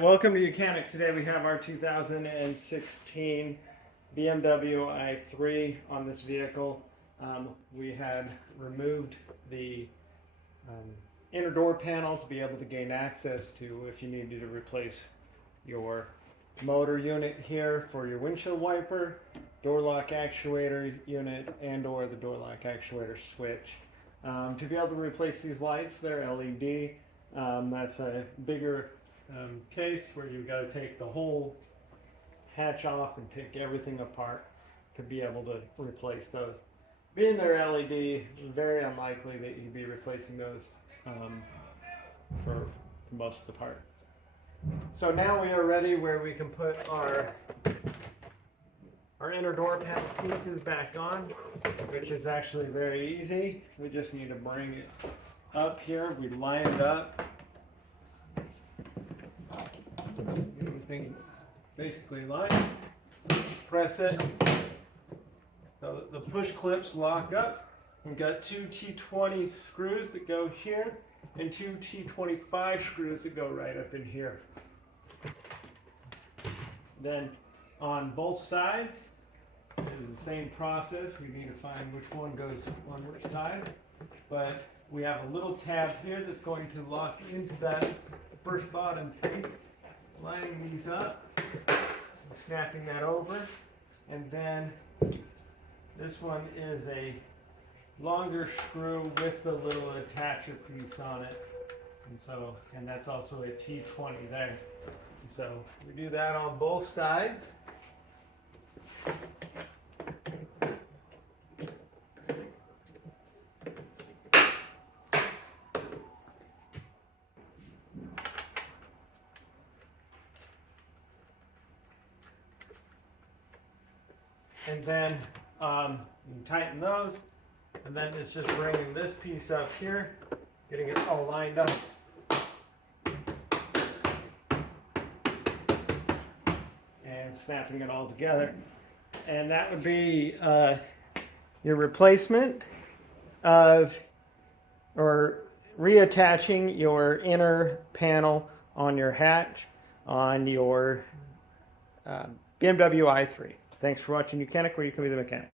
Welcome to Mechanic. Today we have our 2016 BMW i3 on this vehicle. We had removed the inner door panel to be able to gain access to if you needed to replace your motor unit here for your windshield wiper, door lock actuator unit, and or the door lock actuator switch. To be able to replace these lights, they're LED. That's a bigger case where you've got to take the whole hatch off and take everything apart to be able to replace those. Being they're LED, very unlikely that you'd be replacing those for most of the parts. So now we are ready where we can put our inner door panel pieces back on, which is actually very easy. We just need to bring it up here. We line it up. Everything basically line. Press it. So the push clips lock up. We've got two T20 screws that go here and two T25 screws that go right up in here. Then on both sides is the same process. We need to find which one goes on which side. But we have a little tab here that's going to lock into that first bottom piece. Lining these up, and snapping that over, and then this one is a longer screw with the little attacher piece on it, and that's also a T20 there. And so we do that on both sides. And then you tighten those, and then it's just bringing this piece up here, getting it all lined up. And snapping it all together. And that would be your replacement of, or reattaching your inner panel on your hatch on your BMW i3. Thanks for watching Mechanic, where you can be the mechanic.